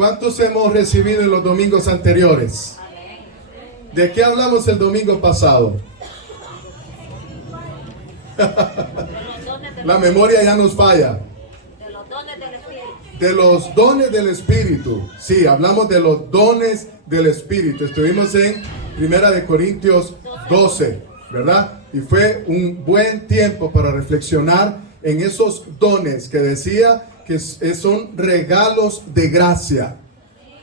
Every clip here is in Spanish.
¿Cuántos hemos recibido en los domingos anteriores? ¿De qué hablamos el domingo pasado? La memoria ya nos falla. De los dones del Espíritu. De los dones del Espíritu. Sí, hablamos de los dones del Espíritu. Estuvimos en 1 Corintios 12, ¿verdad? Y fue un buen tiempo para reflexionar en esos dones que decía que son regalos de gracia.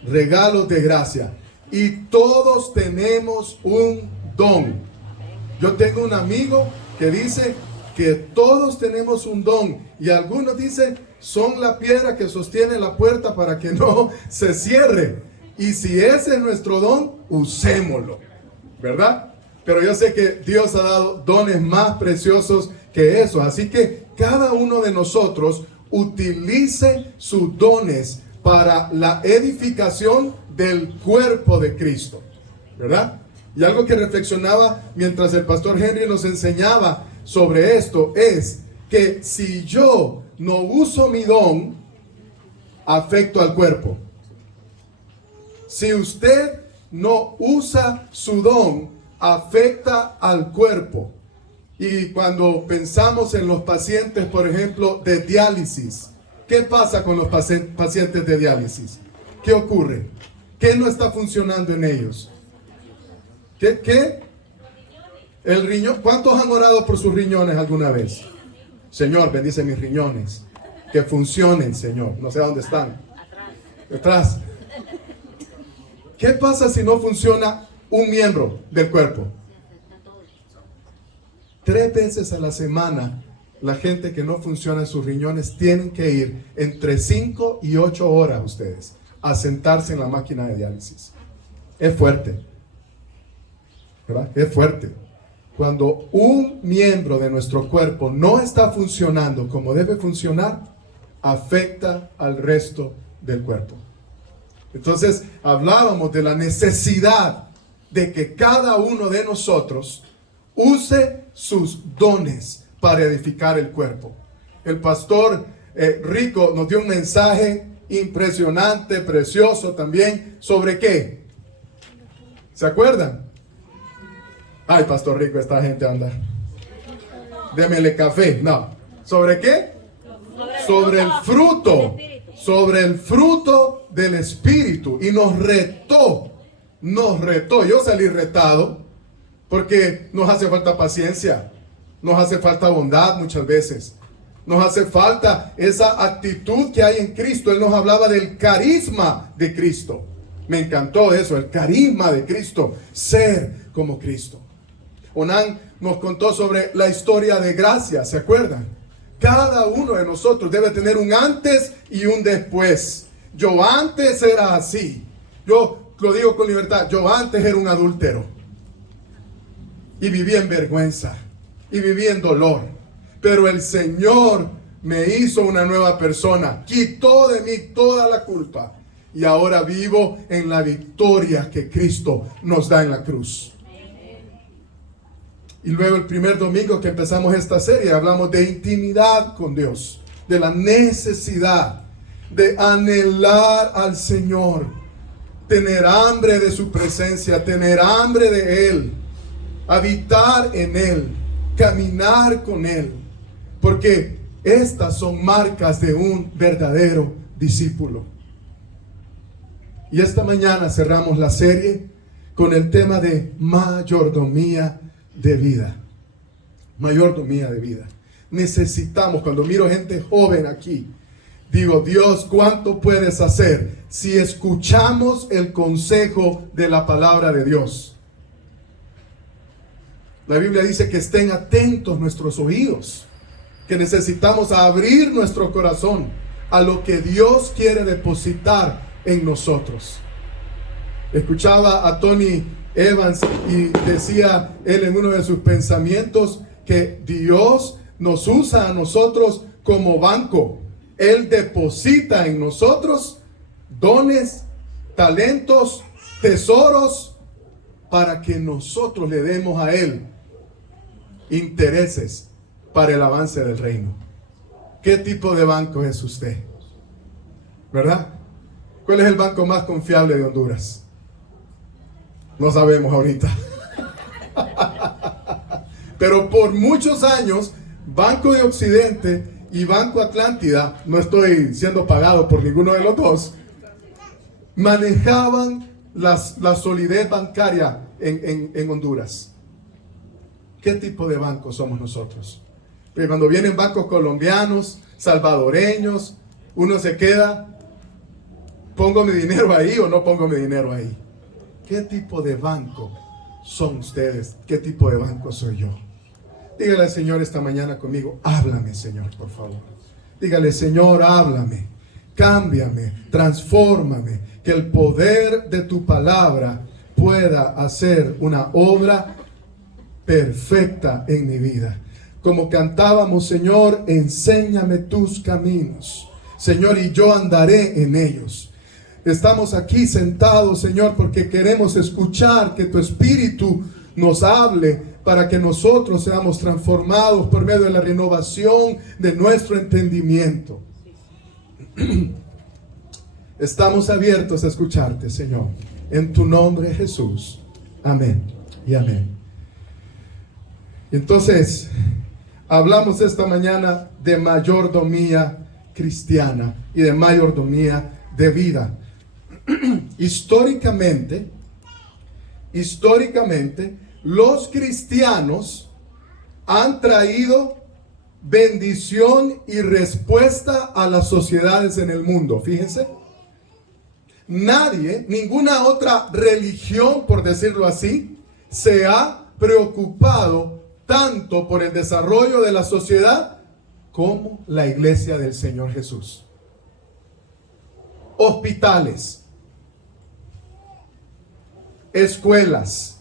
Regalos de gracia. Y todos tenemos un don. Yo tengo un amigo que dice que todos tenemos un don. Y algunos dicen, son la piedra que sostiene la puerta para que no se cierre. Y si ese es nuestro don, usémoslo, ¿verdad? Pero yo sé que Dios ha dado dones más preciosos que eso. Así que cada uno de nosotros utilice sus dones para la edificación del cuerpo de Cristo, ¿verdad? Y algo que reflexionaba mientras el pastor Henry nos enseñaba sobre esto es que si yo no uso mi don, afecto al cuerpo. Si usted no usa su don, afecta al cuerpo. Y cuando pensamos en los pacientes, por ejemplo, de diálisis, ¿qué pasa con los pacientes de diálisis? ¿Qué ocurre? ¿Qué no está funcionando en ellos? ¿Qué? El riñón. ¿Cuántos han orado por sus riñones alguna vez? Señor, bendice mis riñones. Que funcionen, Señor. No sé dónde están. Detrás. ¿Qué pasa si no funciona un miembro del cuerpo? 3 veces a la semana, la gente que no funciona en sus riñones tienen que ir entre 5 y 8 horas ustedes a sentarse en la máquina de diálisis. Es fuerte, ¿verdad? Es fuerte. Cuando un miembro de nuestro cuerpo no está funcionando como debe funcionar, afecta al resto del cuerpo. Entonces, hablábamos de la necesidad de que cada uno de nosotros use sus dones para edificar el cuerpo. El pastor Rico nos dio un mensaje impresionante, precioso también. ¿Sobre qué? ¿Se acuerdan? Ay, pastor Rico, esta gente anda. Démele café. No. ¿Sobre qué? Sobre el fruto. Sobre el fruto del Espíritu. Y nos retó. Nos retó. Yo salí retado. Porque nos hace falta paciencia, nos hace falta bondad muchas veces, nos hace falta esa actitud que hay en Cristo. Él nos hablaba del carisma de Cristo. Me encantó eso, el carisma de Cristo, ser como Cristo. Onan nos contó sobre la historia de gracia, ¿se acuerdan? Cada uno de nosotros debe tener un antes y un después. Yo antes era así, yo lo digo con libertad, yo antes era un adúltero. Y viví en vergüenza, y viví en dolor. Pero el Señor me hizo una nueva persona, quitó de mí toda la culpa. Y ahora vivo en la victoria que Cristo nos da en la cruz. Y luego el primer domingo que empezamos esta serie, hablamos de intimidad con Dios, de la necesidad de anhelar al Señor, tener hambre de su presencia, tener hambre de Él. Habitar en Él, caminar con Él, porque estas son marcas de un verdadero discípulo. Y esta mañana cerramos la serie con el tema de mayordomía de vida. Mayordomía de vida. Necesitamos, cuando miro gente joven aquí, digo, Dios, ¿cuánto puedes hacer si escuchamos el consejo de la palabra de Dios? La Biblia dice que estén atentos nuestros oídos, que necesitamos abrir nuestro corazón a lo que Dios quiere depositar en nosotros. Escuchaba a Tony Evans y decía él en uno de sus pensamientos que Dios nos usa a nosotros como banco. Él deposita en nosotros dones, talentos, tesoros, para que nosotros le demos a Él intereses para el avance del reino. ¿Qué tipo de banco es usted? ¿Verdad? ¿Cuál es el banco más confiable de Honduras? No sabemos ahorita. Pero por muchos años, Banco de Occidente y Banco Atlántida, no estoy siendo pagado por ninguno de los dos, manejaban la solidez bancaria en Honduras. ¿Qué tipo de banco somos nosotros? Porque cuando vienen bancos colombianos, salvadoreños, uno se queda, ¿pongo mi dinero ahí o no pongo mi dinero ahí? ¿Qué tipo de banco son ustedes? ¿Qué tipo de banco soy yo? Dígale al Señor esta mañana conmigo, háblame, Señor, por favor. Dígale, Señor, háblame, cámbiame, transfórmame, que el poder de tu palabra pueda hacer una obra perfecta en mi vida. Como cantábamos, Señor, enséñame tus caminos, Señor, y yo andaré en ellos. Estamos aquí sentados, Señor, porque queremos escuchar que tu Espíritu nos hable para que nosotros seamos transformados por medio de la renovación de nuestro entendimiento. Estamos abiertos a escucharte, Señor, en tu nombre, Jesús. Amén y amén. Entonces, hablamos esta mañana de mayordomía cristiana y de mayordomía de vida. Históricamente, los cristianos han traído bendición y respuesta a las sociedades en el mundo. Fíjense, nadie, ninguna otra religión, por decirlo así, se ha preocupado tanto por el desarrollo de la sociedad como la iglesia del Señor Jesús. Hospitales, escuelas,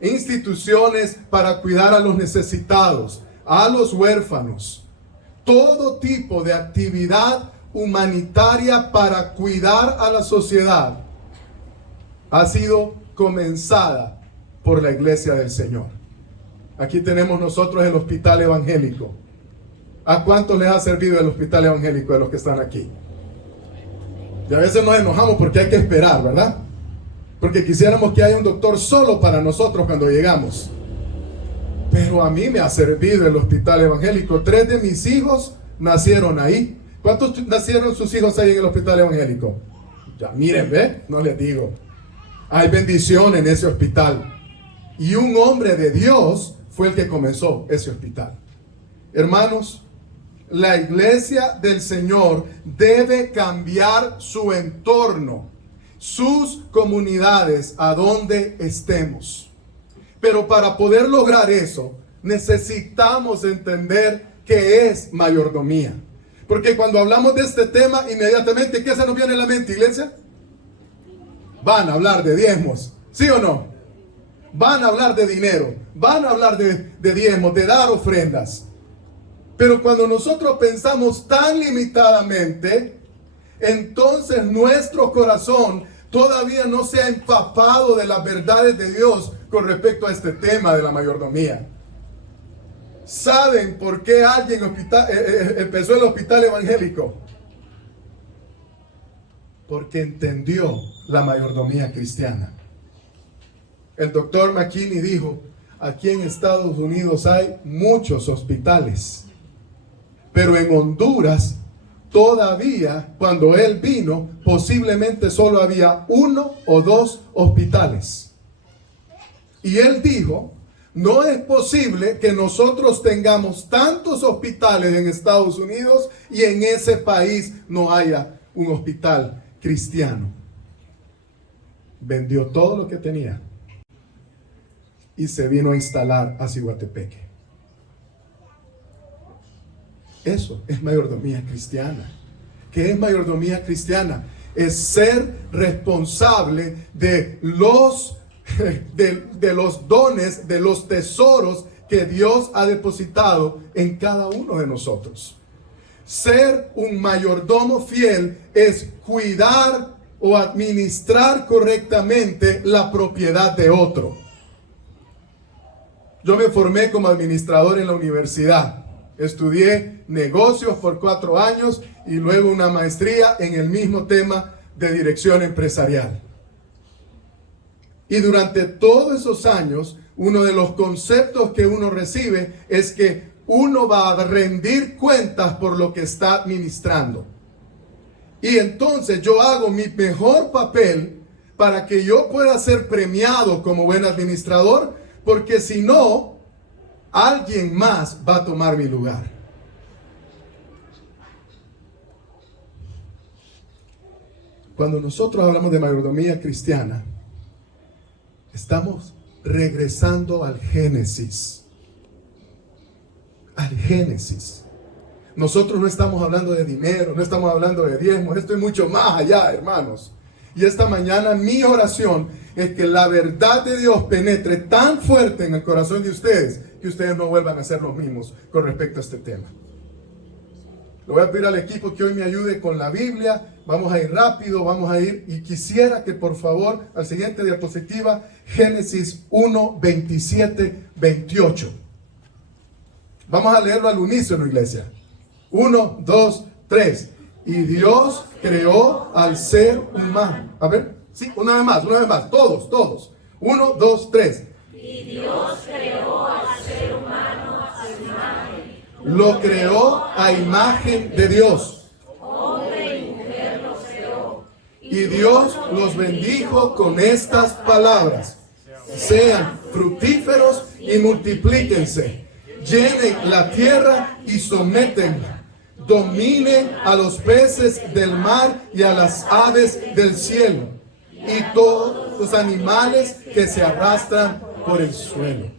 instituciones para cuidar a los necesitados, a los huérfanos, todo tipo de actividad humanitaria para cuidar a la sociedad ha sido comenzada por la iglesia del Señor. Aquí tenemos nosotros el hospital evangélico. ¿A cuántos les ha servido el hospital evangélico de los que están aquí? Y a veces nos enojamos porque hay que esperar, ¿verdad? Porque quisiéramos que haya un doctor solo para nosotros cuando llegamos. Pero a mí me ha servido el hospital evangélico. 3 de mis hijos nacieron ahí. ¿Cuántos nacieron sus hijos ahí en el hospital evangélico? Ya miren, ¿ve? No les digo. Hay bendición en ese hospital. Y un hombre de Dios fue el que comenzó ese hospital. Hermanos, la iglesia del Señor debe cambiar su entorno, sus comunidades, a donde estemos. Pero para poder lograr eso, necesitamos entender qué es mayordomía. Porque cuando hablamos de este tema, inmediatamente, ¿qué se nos viene a la mente, iglesia? Van a hablar de diezmos, ¿sí o no? Van a hablar de dinero, van a hablar de diezmos, de dar ofrendas. Pero cuando nosotros pensamos tan limitadamente, entonces nuestro corazón todavía no se ha empapado de las verdades de Dios con respecto a este tema de la mayordomía. ¿Saben por qué alguien empezó el hospital evangélico? Porque entendió la mayordomía cristiana. El doctor McKinney dijo, aquí en Estados Unidos hay muchos hospitales, pero en Honduras todavía, cuando él vino, posiblemente solo había 1 o 2 hospitales. Y él dijo, no es posible que nosotros tengamos tantos hospitales en Estados Unidos y en ese país no haya un hospital cristiano. Vendió todo lo que tenía y se vino a instalar a Ciguatepeque. Eso es mayordomía cristiana. ¿Qué es mayordomía cristiana? Es ser responsable de los dones, de los tesoros que Dios ha depositado en cada uno de nosotros. Ser un mayordomo fiel es cuidar o administrar correctamente la propiedad de otro. Yo me formé como administrador en la universidad. Estudié negocios por 4 años y luego una maestría en el mismo tema de dirección empresarial. Y durante todos esos años, uno de los conceptos que uno recibe es que uno va a rendir cuentas por lo que está administrando. Y entonces yo hago mi mejor papel para que yo pueda ser premiado como buen administrador, porque si no, alguien más va a tomar mi lugar. Cuando nosotros hablamos de mayordomía cristiana, estamos regresando al Génesis. Al Génesis. Nosotros no estamos hablando de dinero, no estamos hablando de diezmos, esto es mucho más allá, hermanos. Y esta mañana mi oración es que la verdad de Dios penetre tan fuerte en el corazón de ustedes que ustedes no vuelvan a ser los mismos con respecto a este tema. Le voy a pedir al equipo que hoy me ayude con la Biblia. Vamos a ir rápido, vamos a ir. Y quisiera que por favor, al siguiente diapositiva, Génesis 1, 27, 28. Vamos a leerlo al unísono, iglesia. 1, 2, 3. Y Dios creó al ser humano. A ver, sí, una vez más, todos. 1, 2, 3. Y Dios creó al ser humano a su imagen. Lo creó a imagen de Dios. Hombre y mujer los creó. Y Dios los bendijo con estas palabras: sean fructíferos y multiplíquense, llenen la tierra y sométenla, dominen a los peces del mar y a las aves del cielo y todos los animales que se arrastran por el suelo.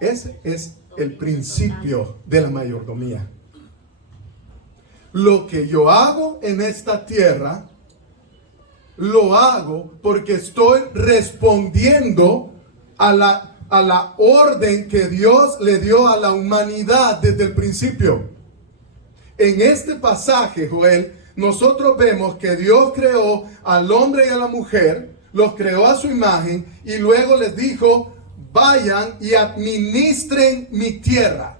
Ese es el principio de la mayordomía. Lo que yo hago en esta tierra, lo hago porque estoy respondiendo a la orden que Dios le dio a la humanidad desde el principio. En este pasaje, Joel, nosotros vemos que Dios creó al hombre y a la mujer, los creó a su imagen y luego les dijo: vayan y administren mi tierra.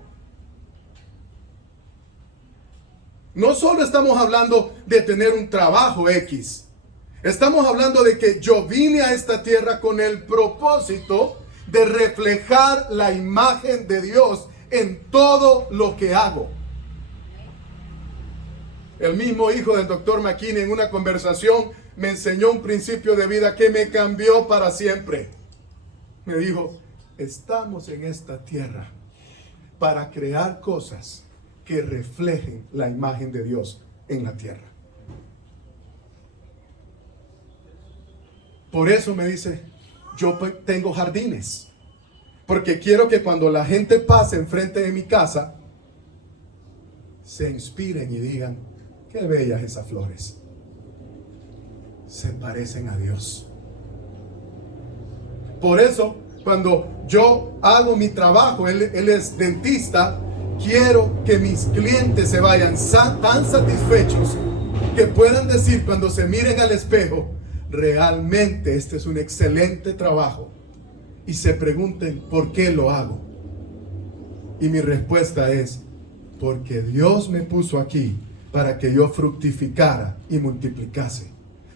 No solo estamos hablando de tener un trabajo X. Estamos hablando de que yo vine a esta tierra con el propósito de reflejar la imagen de Dios en todo lo que hago. El mismo hijo del doctor McKinney en una conversación me enseñó un principio de vida que me cambió para siempre. Me dijo: estamos en esta tierra para crear cosas que reflejen la imagen de Dios en la tierra. Por eso me dice, yo tengo jardines, porque quiero que cuando la gente pase enfrente de mi casa, se inspiren y digan: qué bellas esas flores, se parecen a Dios. Por eso, cuando yo hago mi trabajo, él es dentista, quiero que mis clientes se vayan tan satisfechos que puedan decir cuando se miren al espejo: realmente este es un excelente trabajo, y se pregunten por qué lo hago. Y mi respuesta es: porque Dios me puso aquí para que yo fructificara y multiplicase,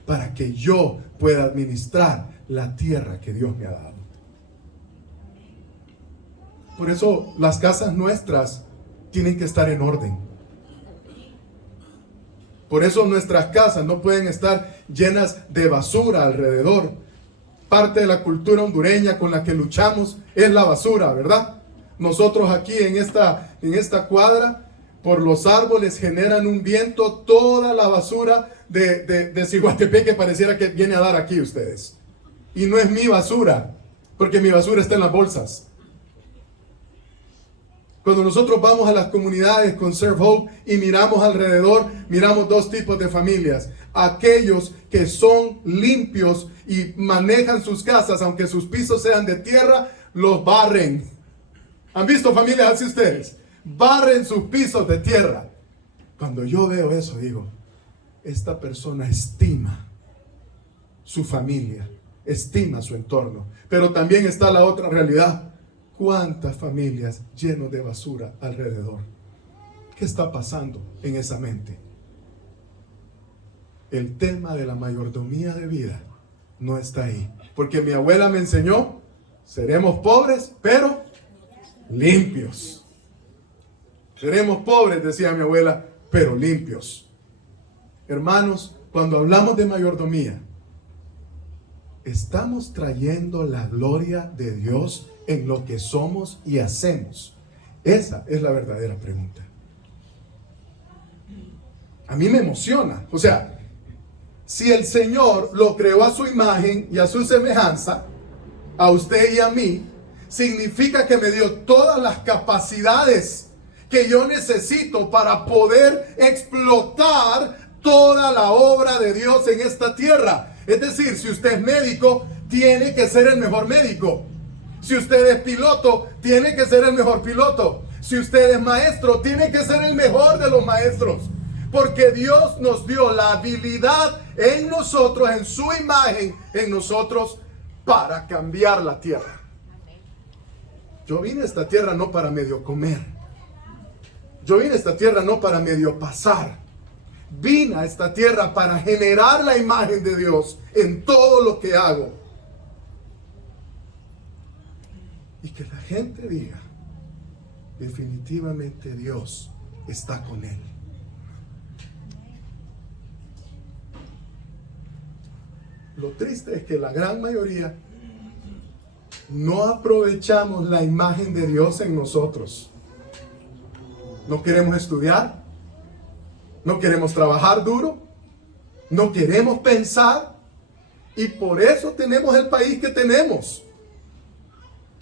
para que yo pueda administrar la tierra que Dios me ha dado. Por eso las casas nuestras tienen que estar en orden. Por eso nuestras casas no pueden estar llenas de basura alrededor. Parte de la cultura hondureña con la que luchamos es la basura, ¿verdad? Nosotros aquí en esta cuadra, por los árboles generan un viento toda la basura de Ciguatepec que pareciera que viene a dar aquí ustedes. Y no es mi basura, porque mi basura está en las bolsas. Cuando nosotros vamos a las comunidades con Serve Hope y miramos alrededor, miramos dos tipos de familias. Aquellos que son limpios y manejan sus casas, aunque sus pisos sean de tierra, los barren. ¿Han visto familias así ustedes? Barren sus pisos de tierra. Cuando yo veo eso, digo, esta persona estima su familia, estima su entorno. Pero también está la otra realidad. ¿Cuántas familias llenas de basura alrededor? ¿Qué está pasando en esa mente? El tema de la mayordomía de vida no está ahí. Porque mi abuela me enseñó, seremos pobres, pero limpios. Seremos pobres, decía mi abuela, pero limpios. Hermanos, cuando hablamos de mayordomía, ¿estamos trayendo la gloria de Dios en lo que somos y hacemos? Esa es la verdadera pregunta. A mí me emociona. O sea, si el Señor lo creó a su imagen y a su semejanza, a usted y a mí, significa que me dio todas las capacidades que yo necesito para poder explotar toda la obra de Dios en esta tierra. Es decir, si usted es médico, tiene que ser el mejor médico. Si usted es piloto, tiene que ser el mejor piloto. Si usted es maestro, tiene que ser el mejor de los maestros. Porque Dios nos dio la habilidad en nosotros, en su imagen, en nosotros, para cambiar la tierra. Yo vine a esta tierra no para medio comer. Yo vine a esta tierra no para medio pasar. Vine a esta tierra para generar la imagen de Dios en todo lo que hago. Y que la gente diga, definitivamente Dios está con él. Lo triste es que la gran mayoría no aprovechamos la imagen de Dios en nosotros. No queremos estudiar, no queremos trabajar duro, no queremos pensar, y por eso tenemos el país que tenemos.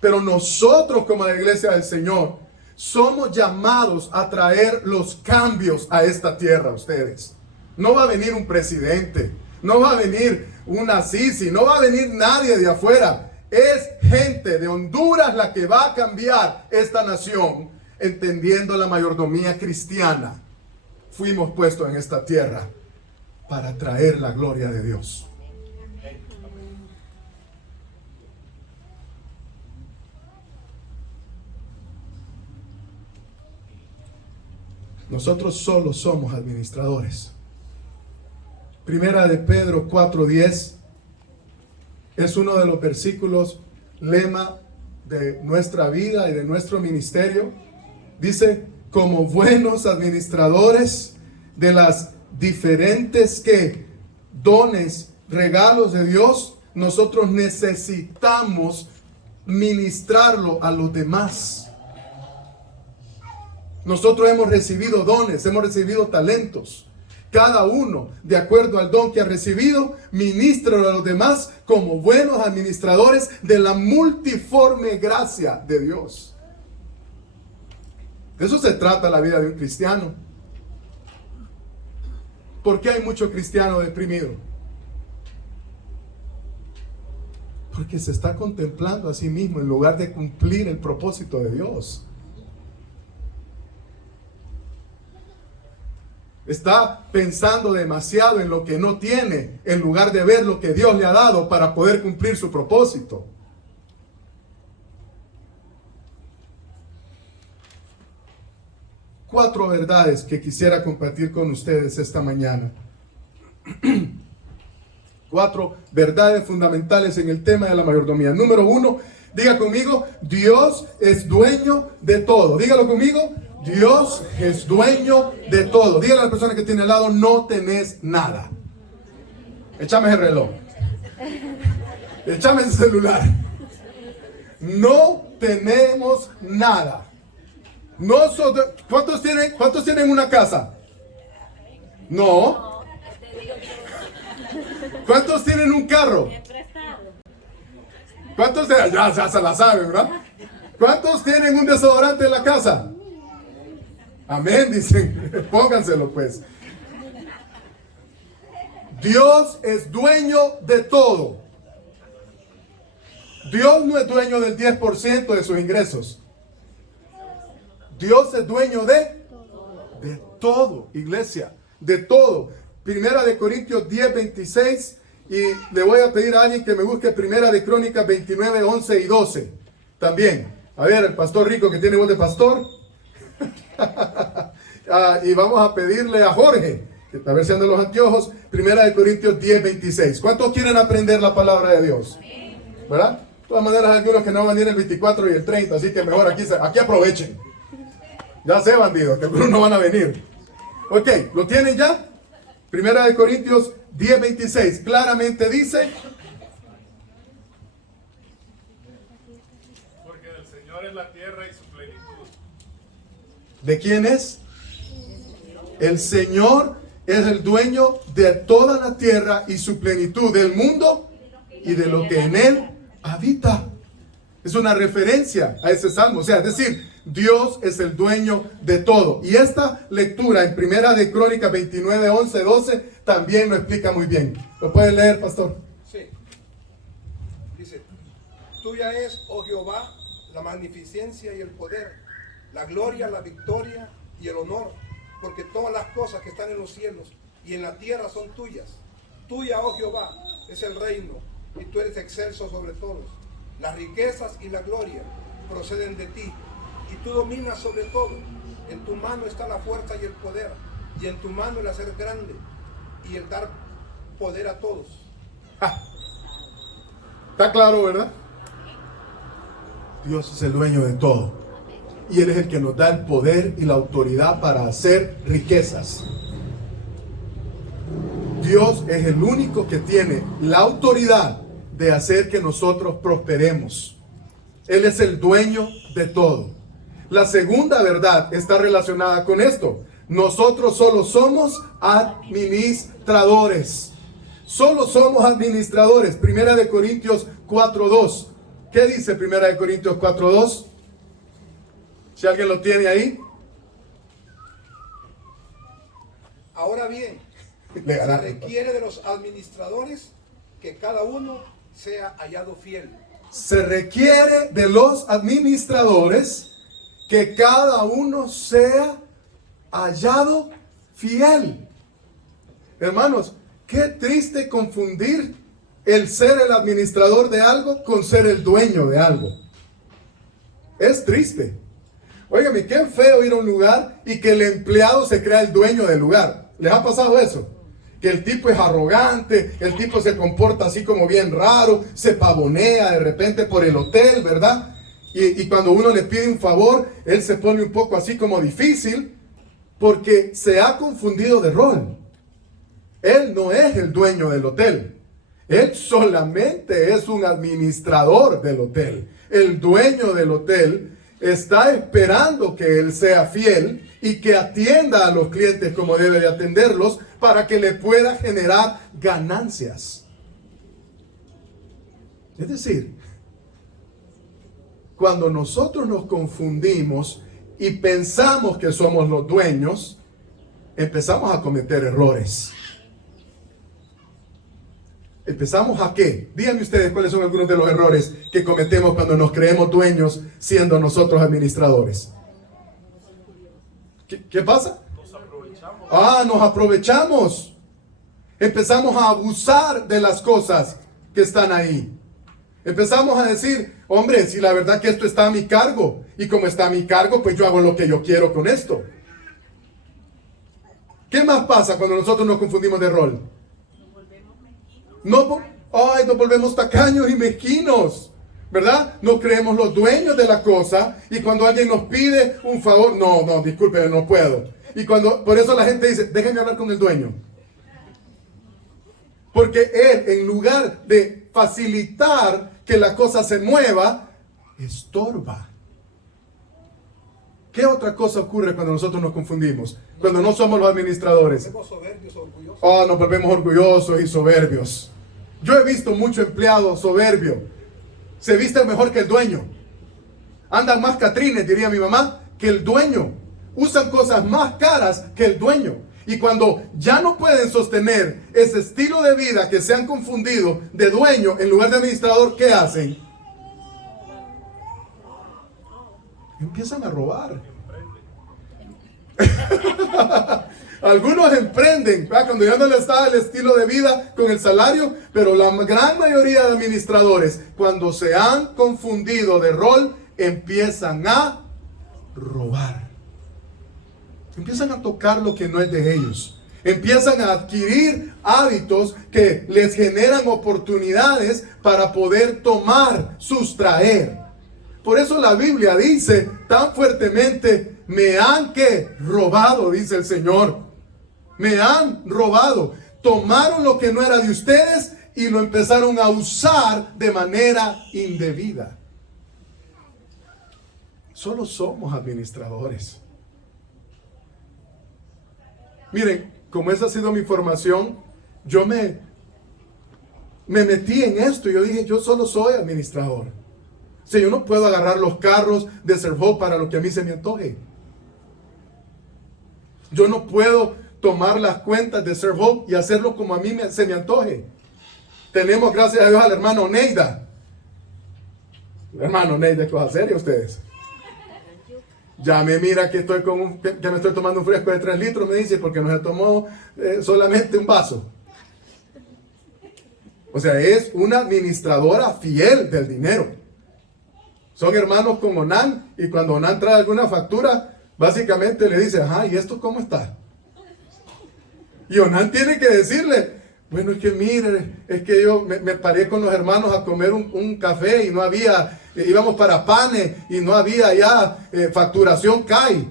Pero nosotros, como la iglesia del Señor, somos llamados a traer los cambios a esta tierra. Ustedes, no va a venir un presidente, no va a venir una Sisi, no va a venir nadie de afuera. Es gente de Honduras la que va a cambiar esta nación, entendiendo la mayordomía cristiana. Fuimos puestos en esta tierra para traer la gloria de Dios. Nosotros solo somos administradores. Primera de Pedro 4:10 es uno de los versículos lema de nuestra vida y de nuestro ministerio. Dice, como buenos administradores de las diferentes dones, regalos de Dios, nosotros necesitamos ministrarlo a los demás. Nosotros hemos recibido dones, hemos recibido talentos. Cada uno, de acuerdo al don que ha recibido, ministralo a los demás como buenos administradores de la multiforme gracia de Dios. De eso se trata la vida de un cristiano. ¿Por qué hay mucho cristiano deprimido? Porque se está contemplando a sí mismo en lugar de cumplir el propósito de Dios. Está pensando demasiado en lo que no tiene, en lugar de ver lo que Dios le ha dado para poder cumplir su propósito. Cuatro verdades que quisiera compartir con ustedes esta mañana. Cuatro verdades fundamentales en el tema de la mayordomía. Número 1, diga conmigo, Dios es dueño de todo. Dígalo conmigo. Dios es dueño de todo. Dígale a la persona que tiene al lado, no tenés nada. Échame el reloj. Échame el celular. No tenemos nada. ¿Cuántos tienen una casa? No. ¿Cuántos tienen un carro? ¿Cuántos tienen? Ya se la saben, ¿verdad? ¿Cuántos tienen un desodorante en la casa? Amén, dicen. Pónganselo pues. Dios es dueño de todo. Dios no es dueño del 10% de sus ingresos. Dios es dueño de todo, iglesia, de todo. Primera de Corintios 10:26, y le voy a pedir a alguien que me busque Primera de Crónicas 29:11 y 12. También, A ver, el pastor rico que tiene voz de pastor. Y vamos a pedirle a Jorge, que está verseando los anteojos, 1 Corintios 10:26. ¿Cuántos quieren aprender la palabra de Dios? ¿Verdad? De todas maneras, hay algunos que no van a ir el 24 y el 30, así que mejor aquí aprovechen. Ya sé, bandidos, que algunos no van a venir. Ok, ¿lo tienen ya? 1 Corintios 10:26. Claramente dice: porque del Señor es la tierra y su plenitud. ¿De quién es? El Señor es el dueño de toda la tierra y su plenitud, del mundo y de lo que en él habita. Es una referencia a ese salmo. O sea, es decir, Dios es el dueño de todo. Y esta lectura en 1 Crónicas 29, 11, 12 también lo explica muy bien. ¿Lo puede leer, pastor? Sí. Dice: tuya es, oh Jehová, la magnificencia y el poder, la gloria, la victoria y el honor, porque todas las cosas que están en los cielos y en la tierra son tuyas. Tuya, oh Jehová, es el reino, y tú eres excelso sobre todos. Las riquezas y la gloria proceden de ti, y tú dominas sobre todo. En tu mano está la fuerza y el poder, y en tu mano el hacer grande y el dar poder a todos. Está claro, ¿verdad? Dios es el dueño de todo. Y Él es el que nos da el poder y la autoridad para hacer riquezas. Dios es el único que tiene la autoridad de hacer que nosotros prosperemos. Él es el dueño de todo. La segunda verdad está relacionada con esto. Nosotros solo somos administradores. Solo somos administradores. 1 Corintios 4:2. ¿Qué dice 1 Corintios 4:2? Si alguien lo tiene ahí. Ahora bien, Le se ganaste. requiere de los administradores que cada uno sea hallado fiel. Se requiere de los administradores que cada uno sea hallado fiel. Hermanos, qué triste confundir el ser el administrador de algo con ser el dueño de algo. Es triste. Óigame, qué feo ir a un lugar y que el empleado se crea el dueño del lugar. ¿Les ha pasado eso? Que el tipo es arrogante, el tipo se comporta así como bien raro, se pavonea de repente por el hotel, ¿verdad? Y cuando uno le pide un favor, él se pone un poco así como difícil porque se ha confundido de rol. Él no es el dueño del hotel. Él solamente es un administrador del hotel. El dueño del hotel está esperando que él sea fiel y que atienda a los clientes como debe de atenderlos para que le pueda generar ganancias. Es decir, cuando nosotros nos confundimos y pensamos que somos los dueños, empezamos a cometer errores. ¿Empezamos a qué? Díganme ustedes cuáles son algunos de los errores que cometemos cuando nos creemos dueños siendo nosotros administradores. ¿Qué pasa? Nos aprovechamos. Nos aprovechamos. Empezamos a abusar de las cosas que están ahí. Empezamos a decir, hombre, si la verdad que esto está a mi cargo, y como está a mi cargo, pues yo hago lo que yo quiero con esto. ¿Qué más pasa cuando nosotros nos confundimos de rol? Nos volvemos tacaños y mezquinos, ¿verdad? Nos creemos los dueños de la cosa y cuando alguien nos pide un favor, no, disculpe, no puedo. Y por eso la gente dice, déjenme hablar con el dueño. Porque él, en lugar de facilitar que la cosa se mueva, estorba. ¿Qué otra cosa ocurre cuando nosotros nos confundimos? Cuando no somos los administradores. Somos soberbios, orgullosos. Nos volvemos orgullosos y soberbios. Yo he visto mucho empleado soberbio. Se viste mejor que el dueño. Andan más catrines, diría mi mamá, que el dueño. Usan cosas más caras que el dueño. Y cuando ya no pueden sostener ese estilo de vida que se han confundido de dueño en lugar de administrador, ¿qué hacen? Empiezan a robar. Algunos emprenden, ¿verdad? Cuando ya no les está el estilo de vida con el salario, pero la gran mayoría de administradores, cuando se han confundido de rol, empiezan a robar. Empiezan a tocar lo que no es de ellos. Empiezan a adquirir hábitos que les generan oportunidades para poder tomar, sustraer. Por eso la Biblia dice tan fuertemente, me han que robado, dice el Señor. Me han robado. Tomaron lo que no era de ustedes y lo empezaron a usar de manera indebida. Solo somos administradores. Miren, como esa ha sido mi formación, yo me metí en esto y yo dije, yo solo soy administrador. O sea, yo no puedo agarrar los carros de Serve Hope para lo que a mí se me antoje. Yo no puedo tomar las cuentas de Serve Hope y hacerlo como a mí se me antoje. Tenemos, gracias a Dios, al hermano Neida. Hermano Neida, ¿qué va a hacer ustedes? Ya me mira que me estoy tomando un fresco de 3 litros, me dice, porque no se tomó solamente un vaso. O sea, es una administradora fiel del dinero. Son hermanos con Onan, y cuando Onan trae alguna factura, básicamente le dice, ajá, ¿y esto cómo está? Y Onan tiene que decirle, bueno, es que mire, es que yo me paré con los hermanos a comer un café y no había, íbamos para Panes y no había ya facturación CAI.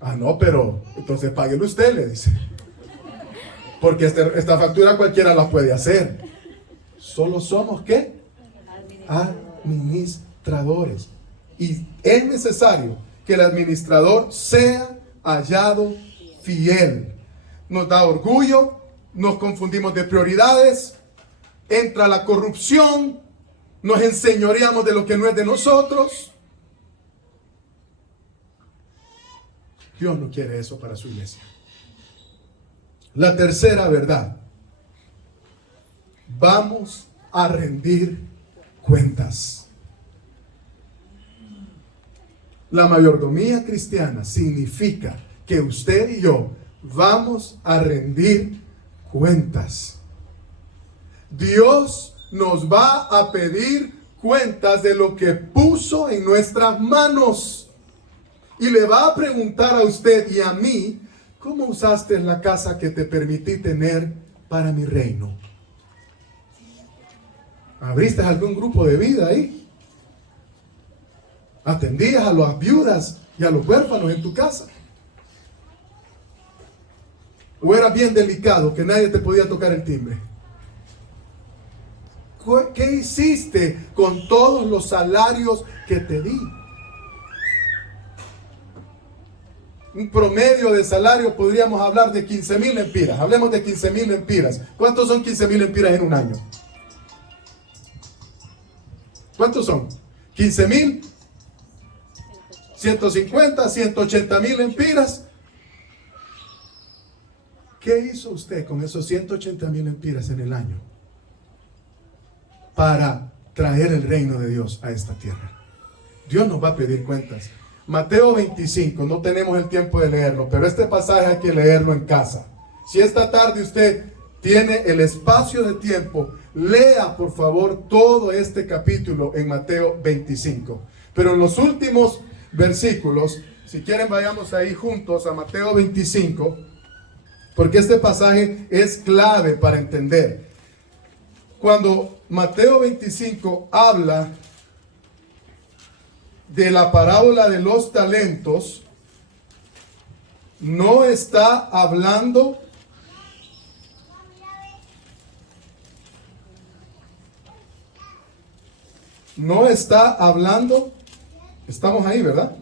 Ah, no, pero entonces páguelo usted, le dice. Porque esta factura cualquiera la puede hacer. Solo somos, ¿qué? Administradores. Y es necesario que el administrador sea hallado fiel. Nos da orgullo, nos confundimos de prioridades, entra la corrupción, nos enseñoreamos de lo que no es de nosotros. Dios no quiere eso para su iglesia. La tercera verdad: vamos a rendir cuentas. La mayordomía cristiana significa que usted y yo vamos a rendir cuentas. Dios nos va a pedir cuentas de lo que puso en nuestras manos. Y le va a preguntar a usted y a mí, ¿cómo usaste la casa que te permití tener para mi reino? ¿Abriste algún grupo de vida ahí? ¿Atendías a las viudas y a los huérfanos en tu casa? ¿O era bien delicado que nadie te podía tocar el timbre? ¿Qué hiciste con todos los salarios que te di? Un promedio de salario podríamos hablar de 15,000 lempiras. Hablemos de 15,000 lempiras. ¿Cuántos son 15,000 lempiras en un año? ¿Cuántos son? 15,000, 150, 180,000 lempiras. ¿Qué hizo usted con esos 180,000 lempiras en el año para traer el reino de Dios a esta tierra? Dios nos va a pedir cuentas. Mateo 25, no tenemos el tiempo de leerlo, pero este pasaje hay que leerlo en casa. Si esta tarde usted tiene el espacio de tiempo, lea por favor todo este capítulo en Mateo 25. Pero en los últimos versículos, si quieren vayamos ahí juntos a Mateo 25, porque este pasaje es clave para entender. Cuando Mateo 25 habla de la parábola de los talentos, no está hablando estamos ahí, ¿verdad?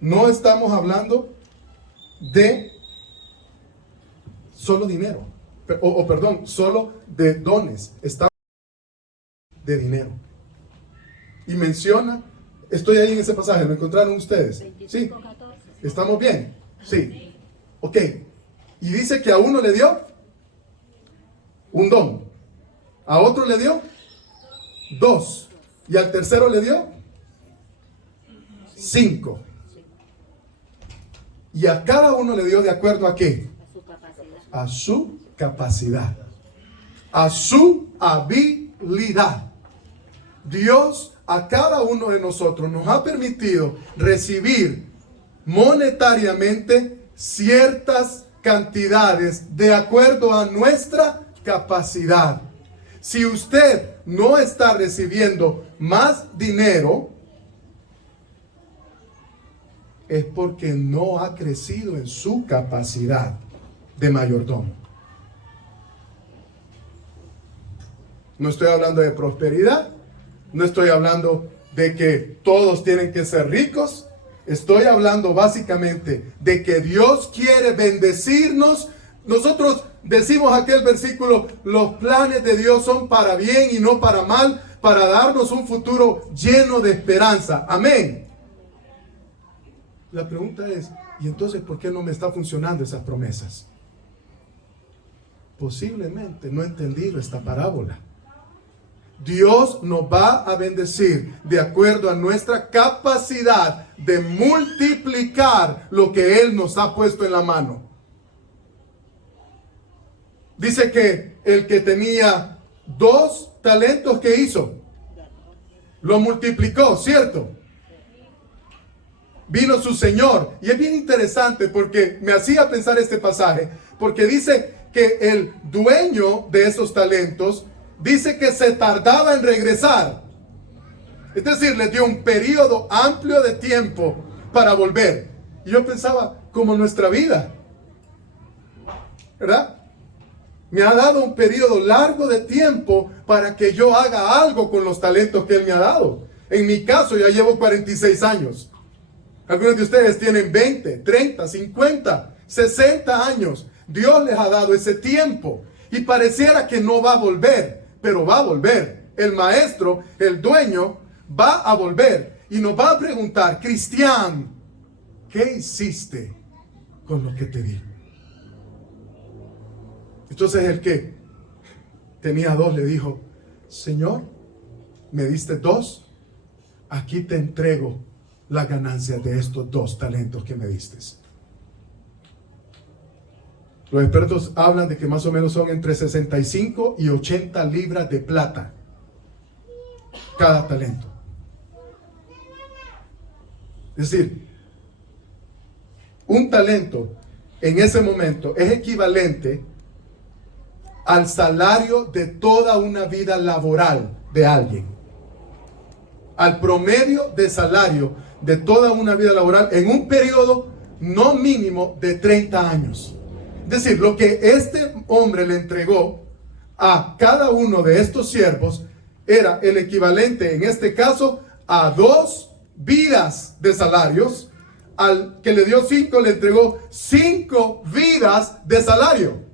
No estamos hablando de solo dinero, perdón, solo de dones, está de dinero. Y menciona, estoy ahí en ese pasaje, ¿lo encontraron ustedes? 25, ¿sí? 14. ¿Estamos bien? Sí. Ok. Y dice que a uno le dio un don, a otro le dio 2, y al tercero le dio 5. Y a cada uno le dio de acuerdo a qué? A su capacidad, a su habilidad. Dios a cada uno de nosotros nos ha permitido recibir monetariamente ciertas cantidades de acuerdo a nuestra capacidad. Si usted no está recibiendo más dinero, es porque no ha crecido en su capacidad de mayordomo. No estoy hablando de prosperidad, no estoy hablando de que todos tienen que ser ricos. Estoy hablando básicamente de que Dios quiere bendecirnos. Nosotros decimos aquel versículo, los planes de Dios son para bien y no para mal, para darnos un futuro lleno de esperanza. Amén. La pregunta es, ¿y entonces por qué no me está funcionando esas promesas? Posiblemente no he entendido esta parábola. Dios nos va a bendecir de acuerdo a nuestra capacidad de multiplicar lo que Él nos ha puesto en la mano. Dice que el que tenía 2 talentos, ¿qué hizo? Lo multiplicó, ¿cierto? Vino su Señor. Y es bien interesante porque me hacía pensar este pasaje, porque dice que el dueño de esos talentos dice que se tardaba en regresar. Es decir, le dio un periodo amplio de tiempo para volver. Y yo pensaba, como nuestra vida, ¿verdad? Me ha dado un periodo largo de tiempo para que yo haga algo con los talentos que Él me ha dado. En mi caso ya llevo 46 años. Algunos de ustedes tienen 20, 30, 50, 60 años. Dios les ha dado ese tiempo. Y pareciera que no va a volver, pero va a volver. El maestro, el dueño, va a volver. Y nos va a preguntar, Cristian, ¿qué hiciste con lo que te di? Entonces el que tenía 2 le dijo, Señor, me diste 2, aquí te entrego la ganancia de estos 2 talentos que me diste. Los expertos hablan de que más o menos son entre 65 y 80 libras de plata cada talento. Es decir, un talento en ese momento es equivalente al salario de toda una vida laboral de alguien. Al promedio de salario de toda una vida laboral en un periodo no mínimo de 30 años. Es decir, lo que este hombre le entregó a cada uno de estos siervos era el equivalente, en este caso, a 2 vidas de salarios. Al que le dio 5, le entregó 5 vidas de salario.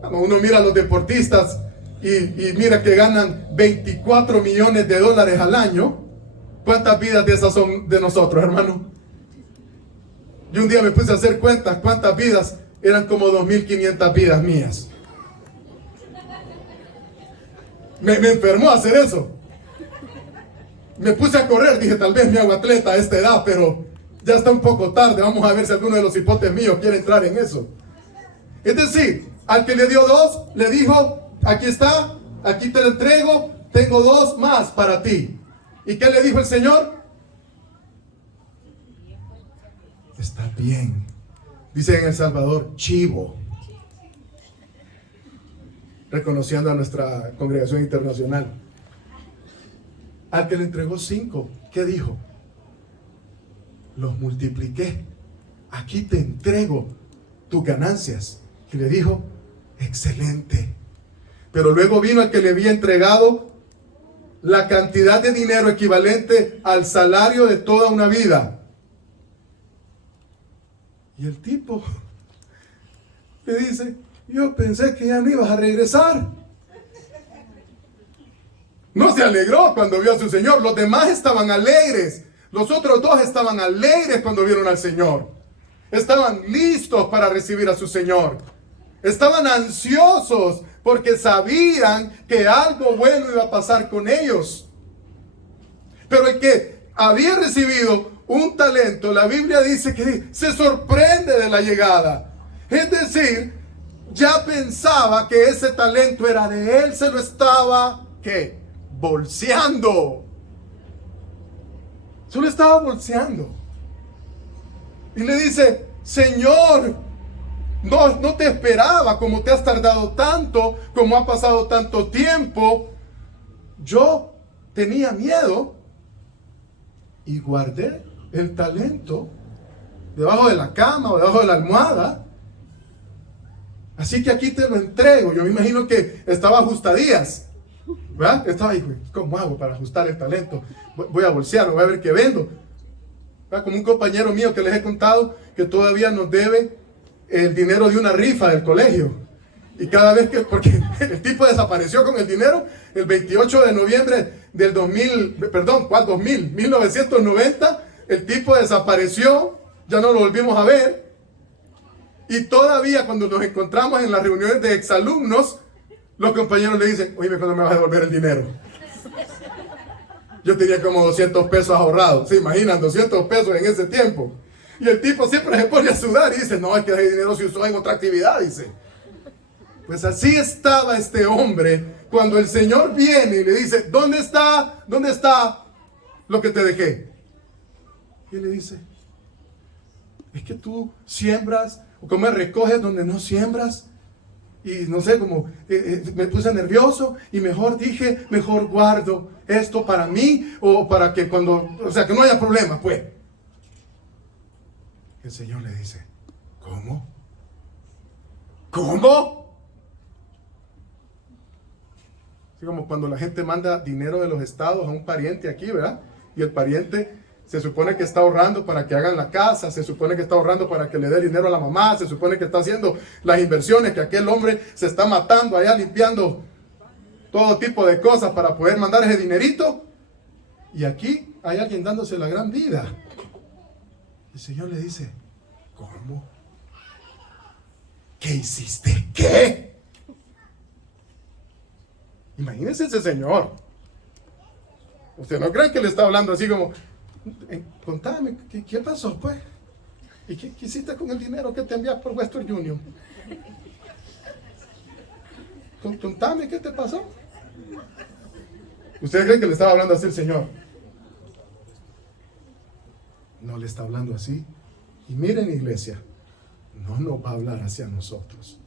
Cuando uno mira a los deportistas y mira que ganan 24 millones de dólares al año, ¿cuántas vidas de esas son de nosotros, hermano? Yo un día me puse a hacer cuentas, ¿cuántas vidas? Eran como 2.500 vidas mías. Me enfermó hacer eso. Me puse a correr, dije, tal vez me hago atleta a esta edad, pero ya está un poco tarde. Vamos a ver si alguno de los hipotes míos quiere entrar en eso. Es decir, al que le dio 2, le dijo, aquí está, aquí te lo entrego, tengo 2 más para ti. ¿Y qué le dijo el Señor? Está bien. Dice en El Salvador, chivo. Reconociendo a nuestra congregación internacional. Al que le entregó 5, ¿qué dijo? Los multipliqué. Aquí te entrego tus ganancias. Y le dijo, excelente. Pero luego vino el que le había entregado la cantidad de dinero equivalente al salario de toda una vida. Y el tipo le dice, yo pensé que ya no ibas a regresar. No se alegró cuando vio a su Señor. Los demás estaban alegres. Los otros 2 estaban alegres cuando vieron al Señor. Estaban listos para recibir a su Señor. Estaban ansiosos porque sabían que algo bueno iba a pasar con ellos. Pero el que había recibido un talento, la Biblia dice que se sorprende de la llegada. Es decir, ya pensaba que ese talento era de él, se lo estaba, ¿qué? bolseando. Solo estaba bolseando. Y le dice, Señor, no te esperaba, como te has tardado tanto, como ha pasado tanto tiempo. Yo tenía miedo y guardé el talento debajo de la cama o debajo de la almohada. Así que aquí te lo entrego. Yo me imagino que estaba ajustadías, ¿verdad? Estaba ahí, ¿cómo hago para ajustar el talento? Voy a bolsearlo, voy a ver qué vendo. ¿Verdad? Como un compañero mío que les he contado que todavía nos debe el dinero de una rifa del colegio. Y cada vez que, porque el tipo desapareció con el dinero, el 28 de noviembre del 1990, el tipo desapareció, ya no lo volvimos a ver. Y todavía cuando nos encontramos en las reuniones de exalumnos, los compañeros le dicen, oye, ¿cuándo me vas a devolver el dinero? Yo tenía como 200 pesos ahorrados. ¿Se imaginan? 200 pesos en ese tiempo. Y el tipo siempre se pone a sudar y dice, no, es que ese dinero se usó en otra actividad, dice. Pues así estaba este hombre cuando el Señor viene y le dice, ¿dónde está lo que te dejé? Y él le dice, es que tú siembras, o como recoges donde no siembras. Y no sé, como me puse nervioso y mejor dije, mejor guardo esto para mí o para que que no haya problema, pues. El Señor le dice, ¿cómo? ¿Cómo? Así como cuando la gente manda dinero de los estados a un pariente aquí, ¿verdad? Y el pariente se supone que está ahorrando para que hagan la casa, se supone que está ahorrando para que le dé dinero a la mamá, se supone que está haciendo las inversiones, que aquel hombre se está matando allá limpiando todo tipo de cosas para poder mandar ese dinerito. Y aquí hay alguien dándose la gran vida. El Señor le dice, ¿cómo? ¿Qué hiciste? ¿Qué? Imagínense ese señor. ¿Usted no cree que le está hablando así como, contame, ¿qué pasó pues? ¿Y qué hiciste con el dinero que te envías por Western Union? Contame, ¿qué te pasó? ¿Usted cree que le estaba hablando así el Señor? No le está hablando así. Y miren, iglesia, no nos va a hablar hacia nosotros.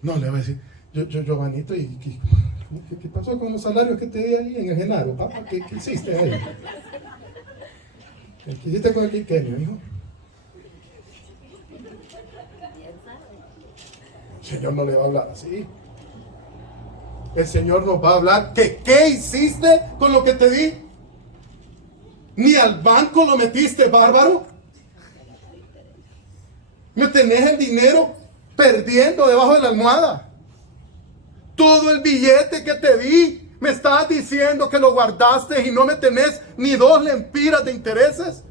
No le va a decir, Giovanito, ¿y qué pasó con los salarios que te di ahí en el Genaro? Papá, ¿qué hiciste ahí? ¿Qué hiciste con el quinquenio, hijo? El Señor no le va a hablar así. El Señor nos va a hablar que ¿qué hiciste con lo que te di? ¿Ni al banco lo metiste, bárbaro? ¿Me tenés el dinero perdiendo debajo de la almohada? Todo el billete que te di, me estás diciendo que lo guardaste y no me tenés ni 2 lempiras de intereses.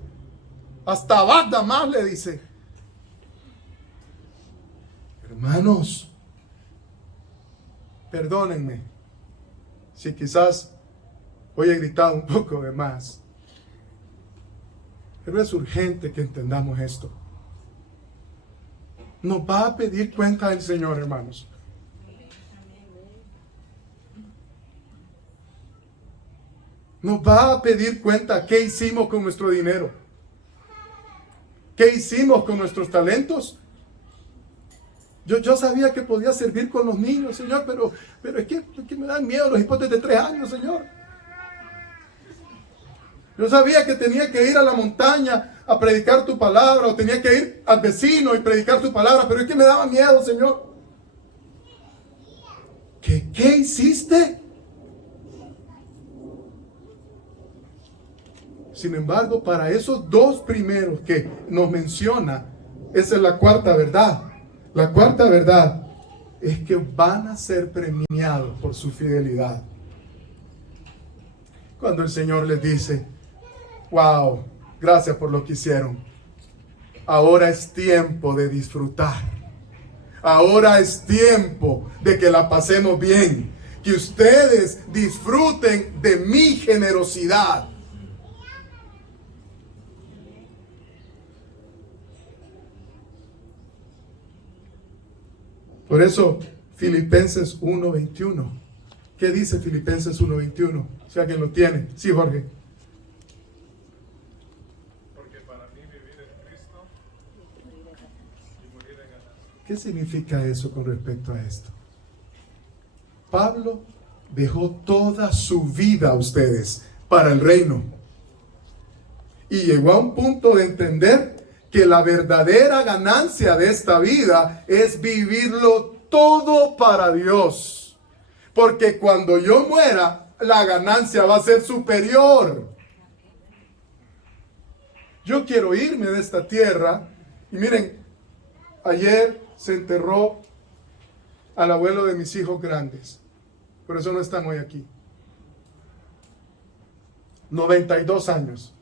Hasta basta más, le dice. Hermanos, perdónenme si quizás hoy he gritado un poco de más. Pero es urgente que entendamos esto. Nos va a pedir cuenta del Señor, hermanos. Nos va a pedir cuenta qué hicimos con nuestro dinero. ¿Qué hicimos con nuestros talentos? Yo sabía que podía servir con los niños, Señor, pero es que me dan miedo los hipotes de 3 años, Señor. Yo sabía que tenía que ir a la montaña a predicar tu palabra, o tenía que ir al vecino y predicar tu palabra, pero es que me daba miedo, Señor. ¿Qué hiciste? Sin embargo, para esos 2 primeros que nos menciona, esa es la cuarta verdad. La cuarta verdad es que van a ser premiados por su fidelidad. Cuando el Señor les dice, wow, gracias por lo que hicieron. Ahora es tiempo de disfrutar. Ahora es tiempo de que la pasemos bien. Que ustedes disfruten de mi generosidad. Por eso, Filipenses 1:21 ¿Qué dice Filipenses 1:21? Si alguien lo tiene. Sí, Jorge. Porque para mí vivir es Cristo y morir es ganancia. ¿Qué significa eso con respecto a esto? Pablo dejó toda su vida a ustedes para el reino. Y llegó a un punto de entender que la verdadera ganancia de esta vida es vivirlo todo para Dios. Porque cuando yo muera, la ganancia va a ser superior. Yo quiero irme de esta tierra. Y miren, ayer se enterró al abuelo de mis hijos grandes. Por eso no están hoy aquí. 92 años.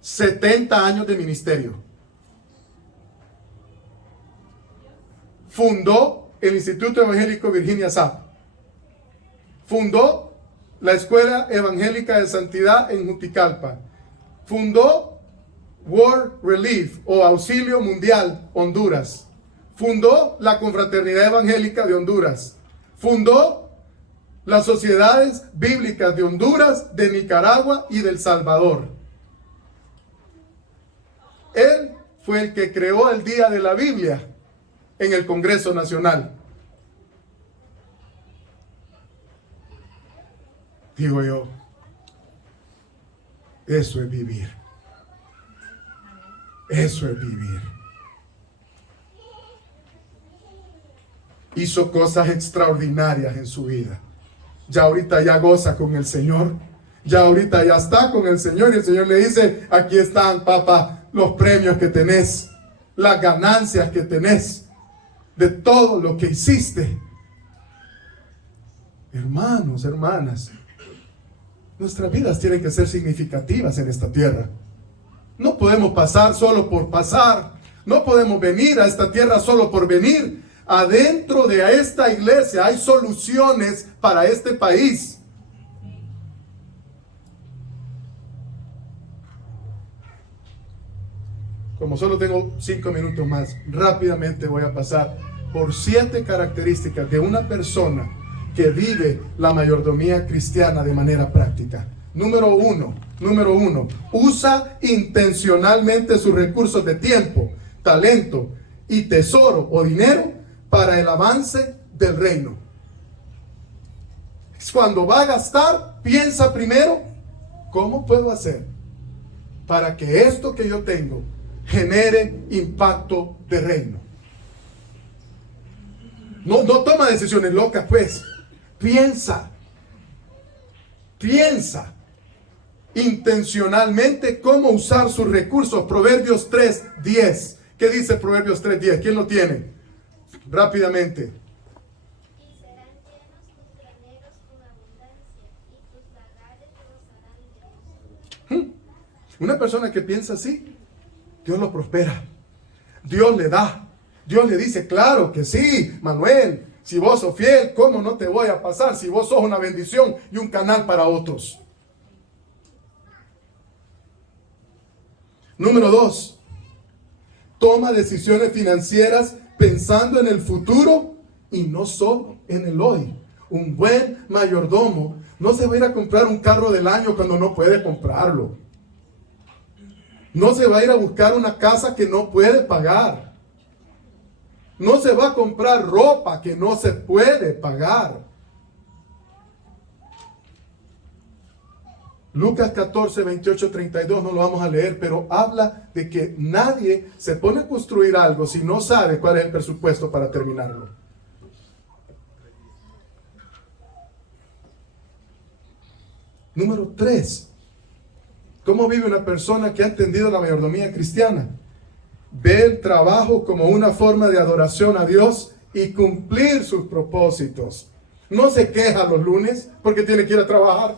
70 años de ministerio. Fundó el Instituto Evangélico Virginia Sapp. Fundó la Escuela Evangélica de Santidad en Juticalpa. Fundó World Relief o Auxilio Mundial Honduras. Fundó la Confraternidad Evangélica de Honduras. Fundó las Sociedades Bíblicas de Honduras, de Nicaragua y del Salvador. Él fue el que creó el Día de la Biblia en el Congreso Nacional. Digo yo, eso es vivir. Eso es vivir. Hizo cosas extraordinarias en su vida. Ya ahorita ya goza con el Señor. Ya ahorita ya está con el Señor. Y el Señor le dice, aquí están, papá, los premios que tenés, las ganancias que tenés de todo lo que hiciste. Hermanos, hermanas, nuestras vidas tienen que ser significativas en esta tierra. No podemos pasar solo por pasar. No podemos venir a esta tierra solo por venir. Adentro de esta iglesia hay soluciones para este país. Como solo tengo 5 minutos más, rápidamente voy a pasar por 7 características de una persona que vive la mayordomía cristiana de manera práctica. Número uno, usa intencionalmente sus recursos de tiempo, talento y tesoro o dinero para el avance del reino. Cuando va a gastar, piensa primero, ¿cómo puedo hacer para que esto que yo tengo genere impacto de reino? No toma decisiones locas, pues. Piensa intencionalmente cómo usar sus recursos. Proverbios 3:10. ¿Qué dice Proverbios 3:10? ¿Quién lo tiene? Rápidamente. Y serán llenos tus graneros con abundancia, y tus lagares rebosarán de gozo. Una persona que piensa así, Dios lo prospera. Dios le da. Dios le dice, claro que sí, Manuel. Si vos sos fiel, ¿cómo no te voy a pasar? Si vos sos una bendición y un canal para otros. Número 2. Toma decisiones financieras pensando en el futuro y no solo en el hoy. Un buen mayordomo no se va a ir a comprar un carro del año cuando no puede comprarlo. No se va a ir a buscar una casa que no puede pagar. No se va a comprar ropa que no se puede pagar. Lucas 14, 28, 32 no lo vamos a leer, pero habla de que nadie se pone a construir algo si no sabe cuál es el presupuesto para terminarlo. Número 3. ¿Cómo vive una persona que ha entendido la mayordomía cristiana? Ve el trabajo como una forma de adoración a Dios y cumplir sus propósitos. No se queja los lunes porque tiene que ir a trabajar.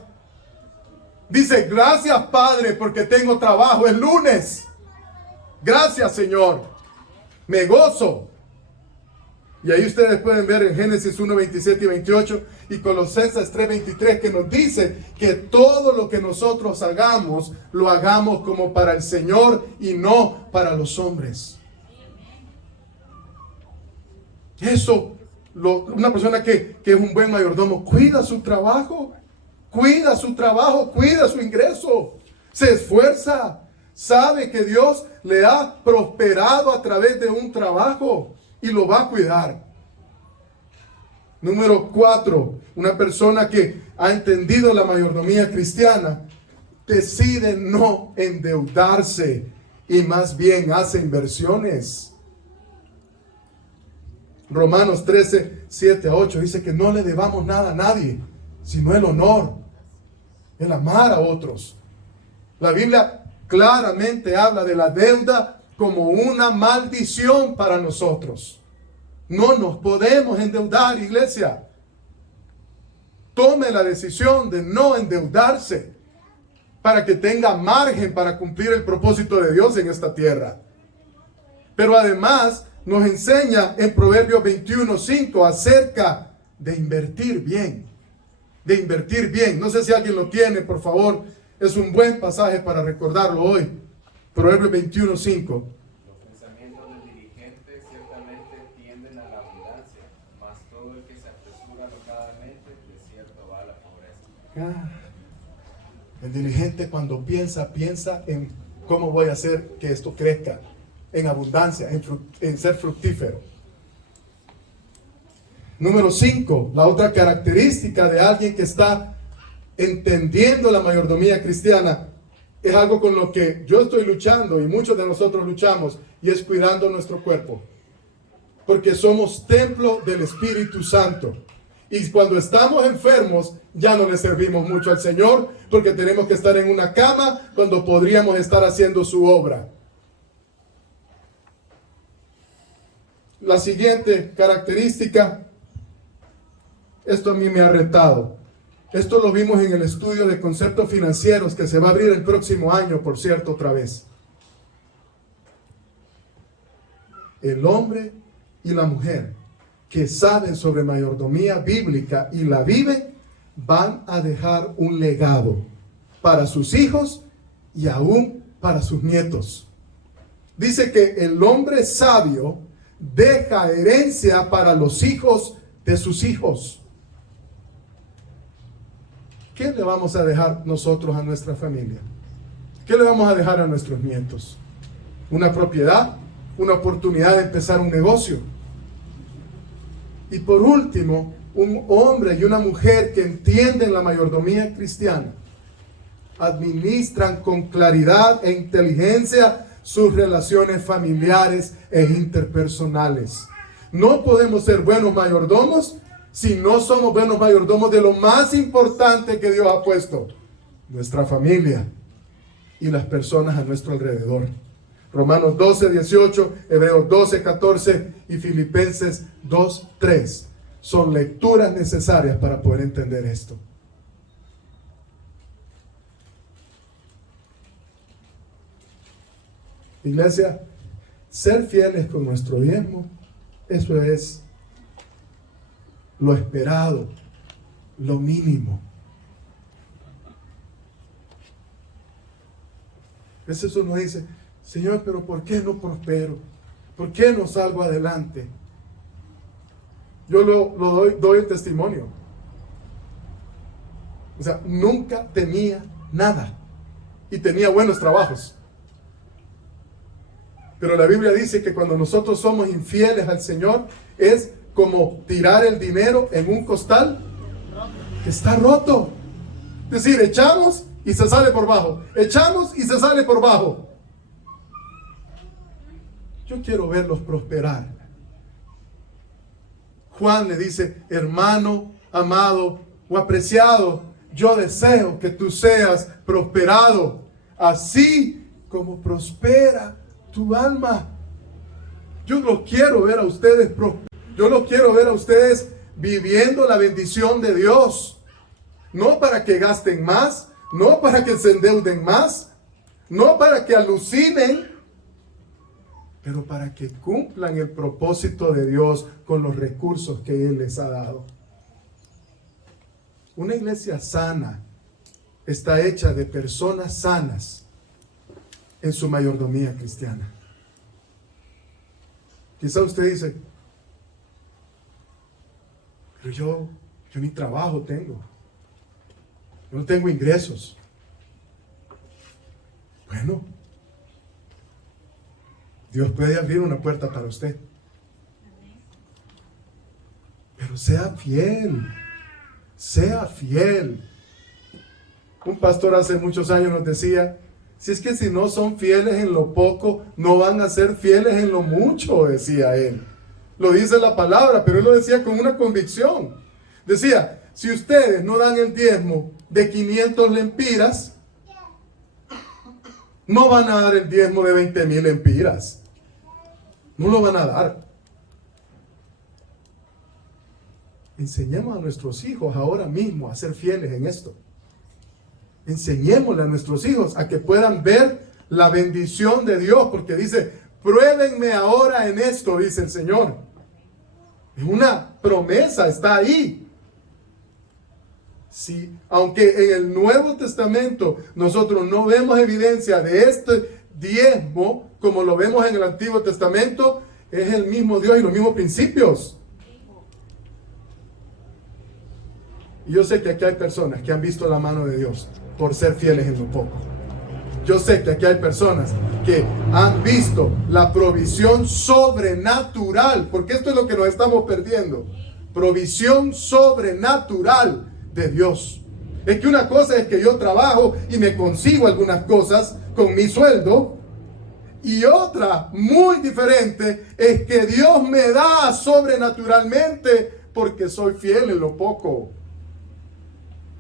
Dice, gracias Padre porque tengo trabajo el lunes. Gracias Señor. Me gozo. Y ahí ustedes pueden ver en Génesis 1, 27 y 28 y Colosenses 3, 23 que nos dice que todo lo que nosotros hagamos, lo hagamos como para el Señor y no para los hombres. Una persona que es un buen mayordomo, cuida su trabajo, cuida su ingreso, se esfuerza, sabe que Dios le ha prosperado a través de un trabajo y lo va a cuidar. Número 4, una persona que ha entendido la mayordomía cristiana decide no endeudarse y más bien hace inversiones. Romanos 13, 7 a 8 dice que no le debamos nada a nadie, sino el honor, el amar a otros. La Biblia claramente habla de la deuda como una maldición para nosotros. No nos podemos endeudar, iglesia. Tome la decisión de no endeudarse para que tenga margen para cumplir el propósito de Dios en esta tierra. Pero además nos enseña en Proverbios 21:5 acerca de invertir bien. De invertir bien. No sé si alguien lo tiene, por favor. Es un buen pasaje para recordarlo hoy. Proverbios 21:5. Los pensamientos del dirigente ciertamente tienden a la abundancia, mas todo el que se apresura locadamente, de cierto va a la pobreza. El dirigente cuando piensa en cómo voy a hacer que esto crezca en abundancia, en ser fructífero. Número 5, la otra característica de alguien que está entendiendo la mayordomía cristiana es algo con lo que yo estoy luchando y muchos de nosotros luchamos, y es cuidando nuestro cuerpo, porque somos templo del Espíritu Santo. Y cuando estamos enfermos, ya no le servimos mucho al Señor, porque tenemos que estar en una cama cuando podríamos estar haciendo su obra. La siguiente característica, esto a mí me ha retado. Esto lo vimos en el estudio de conceptos financieros que se va a abrir el próximo año, por cierto, otra vez. El hombre y la mujer que saben sobre mayordomía bíblica y la viven, van a dejar un legado para sus hijos y aún para sus nietos. Dice que el hombre sabio deja herencia para los hijos de sus hijos. ¿Qué le vamos a dejar nosotros a nuestra familia? ¿Qué le vamos a dejar a nuestros nietos? ¿Una propiedad? ¿Una oportunidad de empezar un negocio? Y por último, un hombre y una mujer que entienden la mayordomía cristiana administran con claridad e inteligencia sus relaciones familiares e interpersonales. No podemos ser buenos mayordomos si no somos buenos mayordomos de lo más importante que Dios ha puesto: nuestra familia y las personas a nuestro alrededor. Romanos 12:18, Hebreos 12:14 y Filipenses 2:3 son lecturas necesarias para poder entender esto. Iglesia, ser fieles con nuestro diezmo, eso es lo esperado, lo mínimo. A veces uno dice: Señor, pero ¿por qué no prospero? ¿Por qué no salgo adelante? Yo doy el testimonio. O sea, nunca tenía nada y tenía buenos trabajos. Pero la Biblia dice que cuando nosotros somos infieles al Señor, es como tirar el dinero en un costal que está roto. Es decir, echamos y se sale por bajo. Echamos y se sale por bajo. Yo quiero verlos prosperar. Juan le dice: hermano, amado o apreciado, yo deseo que tú seas prosperado, así como prospera tu alma. Yo los quiero ver a ustedes Yo los quiero ver a ustedes viviendo la bendición de Dios. No para que gasten más, no para que se endeuden más, no para que alucinen, pero para que cumplan el propósito de Dios con los recursos que Él les ha dado. Una iglesia sana está hecha de personas sanas en su mayordomía cristiana. Quizá usted dice: pero yo ni trabajo tengo. Yo no tengo ingresos. Bueno, Dios puede abrir una puerta para usted. Pero sea fiel. Sea fiel. Un pastor hace muchos años nos decía, si es que si no son fieles en lo poco, no van a ser fieles en lo mucho, decía él. Lo dice la palabra, pero él lo decía con una convicción. Decía, si ustedes no dan el diezmo de 500 lempiras, no van a dar el diezmo de 20,000 lempiras. No lo van a dar. Enseñemos a nuestros hijos ahora mismo a ser fieles en esto. Enseñémosle a nuestros hijos a que puedan ver la bendición de Dios, porque dice, pruébenme ahora en esto, dice el Señor. Es una promesa, está ahí. Sí, aunque en el Nuevo Testamento nosotros no vemos evidencia de este diezmo como lo vemos en el Antiguo Testamento, es el mismo Dios y los mismos principios. Y yo sé que aquí hay personas que han visto la mano de Dios por ser fieles en lo poco. Yo sé que aquí hay personas que han visto la provisión sobrenatural, porque esto es lo que nos estamos perdiendo. Provisión sobrenatural de Dios. Es que una cosa es que yo trabajo y me consigo algunas cosas con mi sueldo, y otra muy diferente es que Dios me da sobrenaturalmente porque soy fiel en lo poco.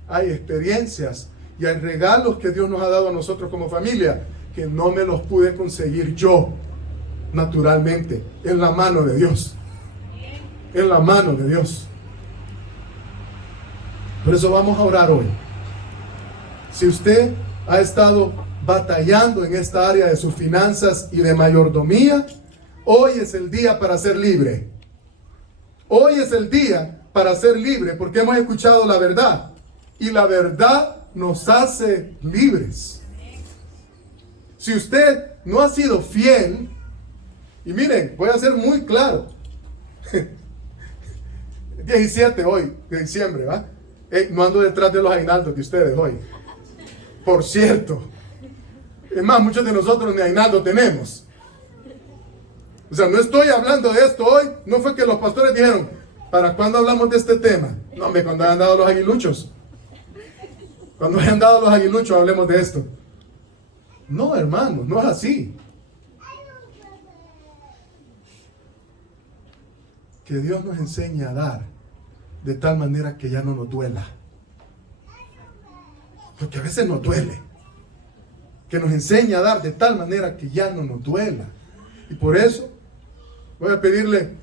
Hay experiencias y hay regalos que Dios nos ha dado a nosotros como familia que no me los pude conseguir yo naturalmente, en la mano de Dios. En la mano de Dios. Por eso vamos a orar hoy. Si usted ha estado batallando en esta área de sus finanzas y de mayordomía, hoy es el día para ser libre. Hoy es el día para ser libre, porque hemos escuchado la verdad. Y la verdad nos hace libres. Si usted no ha sido fiel, y miren, voy a ser muy claro. 17 hoy, de diciembre, ¿va? No ando detrás de los aguinaldos de ustedes hoy. Por cierto. Es más, muchos de nosotros ni aguinaldo tenemos. O sea, no estoy hablando de esto hoy. No fue que los pastores dijeron, ¿para cuándo hablamos de este tema? No, hombre, cuando hayan dado los aguiluchos. Cuando hayan dado los aguiluchos hablemos de esto. No, hermano, no es así. Que Dios nos enseñe a dar de tal manera que ya no nos duela. Porque a veces nos duele. Que nos enseñe a dar de tal manera que ya no nos duela. Y por eso voy a pedirle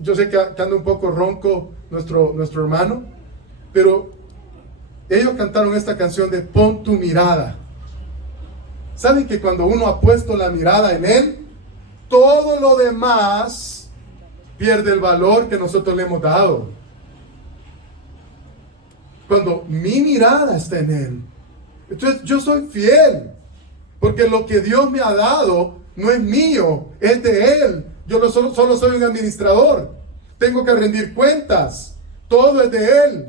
yo sé que anda un poco ronco nuestro hermano, pero ellos cantaron esta canción de Pon tu mirada. ¿Saben que cuando uno ha puesto la mirada en Él, todo lo demás pierde el valor que nosotros le hemos dado? Cuando mi mirada está en Él, entonces yo soy fiel, porque lo que Dios me ha dado no es mío, es de Él. Yo solo soy un administrador. Tengo que rendir cuentas. Todo es de Él.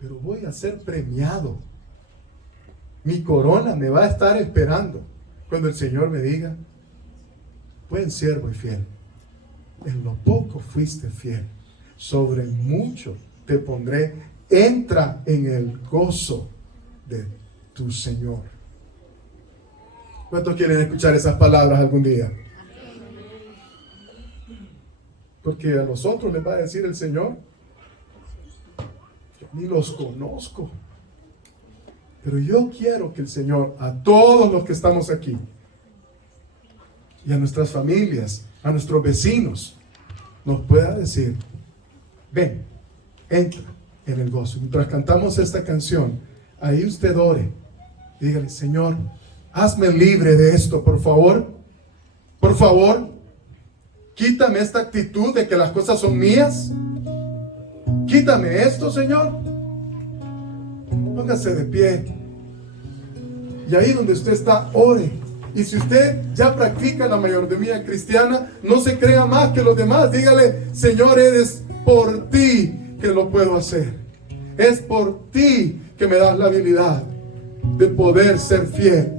Pero voy a ser premiado. Mi corona me va a estar esperando cuando el Señor me diga, buen siervo y fiel, en lo poco fuiste fiel, sobre mucho te pondré, entra en el gozo de tu Señor. ¿Cuántos quieren escuchar esas palabras algún día? Porque a nosotros les va a decir el Señor, yo ni los conozco, pero yo quiero que el Señor, a todos los que estamos aquí, y a nuestras familias, a nuestros vecinos, nos pueda decir, ven, entra en el gozo. Mientras cantamos esta canción, ahí usted ore, dígale, Señor, hazme libre de esto, por favor. Por favor, quítame esta actitud de que las cosas son mías. Quítame esto, Señor. Póngase de pie. Y ahí donde usted está, ore. Y si usted ya practica la mayordomía cristiana, no se crea más que los demás. Dígale, Señor, eres por ti que lo puedo hacer. Es por ti que me das la habilidad de poder ser fiel